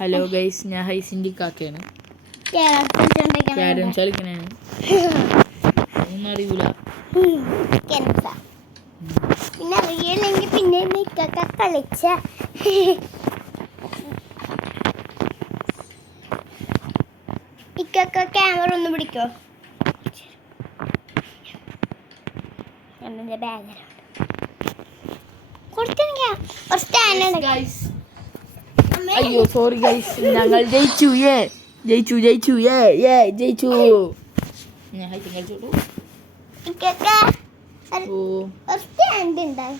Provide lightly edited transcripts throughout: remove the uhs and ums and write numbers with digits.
Hello guys, ഞാൻ ഹൈസിൻ്റെ കാക്കയാണ്. Carroms കളിക്കണാണ്. ഒന്നും അറിയൂല. പിന്നെ അറിയില്ലെങ്കിൽ പിന്നെ ഇക്കൊക്കെ കളിച്ച ഇക്കൊക്കെ ക്യാമറ ഒന്ന് പിടിക്കോ? എൻ്റെ ബാഗിലാണ് അയ്യോ സോറി ഗൈസ്, ഞങ്ങൾ ജയിച്ചു. ജയിച്ചു. ഞാൻ ഹൈസിൻ കളിച്ചോളൂ. സ്റ്റാൻഡ് ഉണ്ടായി.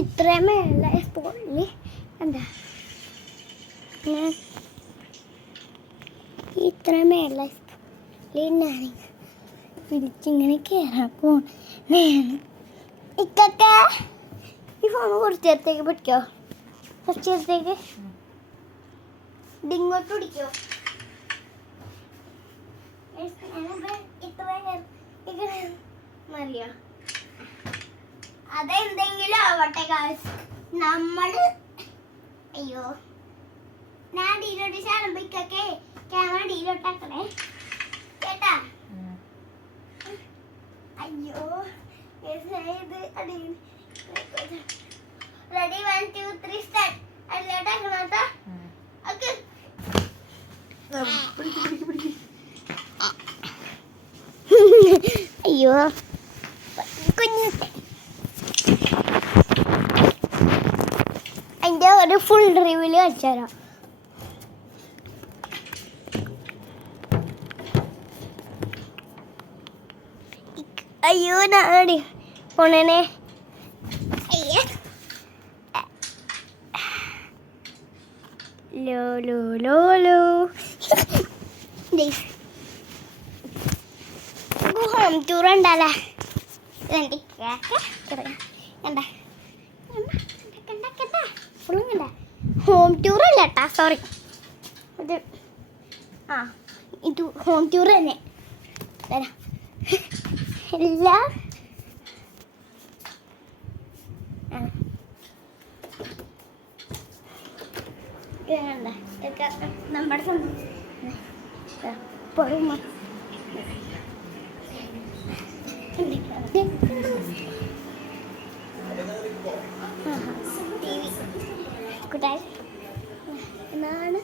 ഇത്രയുമേല സ്പോണില് എന്താ ഇത്രയുമേല സ്പോണിൽ പിടിച്ചിങ്ങനെ കയറാൻ പോണേ. ഇക്കൊക്കെ ഈ ഫോണ് കുറച്ച് നേരത്തേക്ക് പിടിക്കോ? കുറച്ച് നേരത്തേക്ക് ഇങ്ങോട്ട് പിടിക്കോ? മറിയോ? അതെന്തെങ്കിലും ആവട്ടെ ഗായ്സ്, നമ്മള് അയ്യോ ഞാൻ ഡീലോട്ട് ശാലംബിക്കൊക്കെ ക്യാമറ ഡീലോട്ടാക്കണേ കേട്ടാ. അയ്യോ റെഡി 1 2 3 സ്റ്റാർട്ട്. അതിലോട്ടാക്കണോട്ടാ. ഓക്കെ അയ്യോ കുഞ്ഞു അതിൻ്റെ ഒരു ഫുൾ റിവ്യൂല് കാണിച്ചു തരാം. അയ്യോ നാടി പോണേനെ. അയ്യ ലോ ലോ ലോ ലോ ഹോം ടൂർ ഉണ്ടല്ലേ. ഹോം ടൂർ അല്ല കേട്ടാ, സോറി. ഇത് ഇത് ഹോം ടൂർ തന്നെ. എല്ലാം നമ്മുടെ എന്നാണ്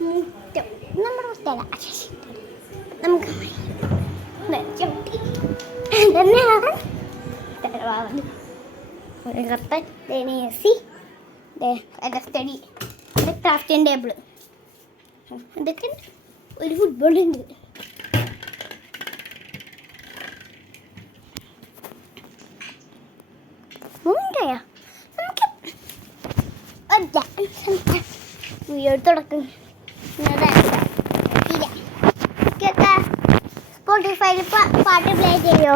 മുറ്റം. നമ്മുടെ മുറ്റല്ല, നമുക്ക് തന്നെയാണ് curtain, AC, study, crafting table, ഇതൊക്കെ ഒരു ഫുട്ബോളുണ്ട്. വീഡിയോ തുടക്കം സ്പോട്ടിഫൈയിൽ പാട്ട് പ്ലേ ചെയ്യോ?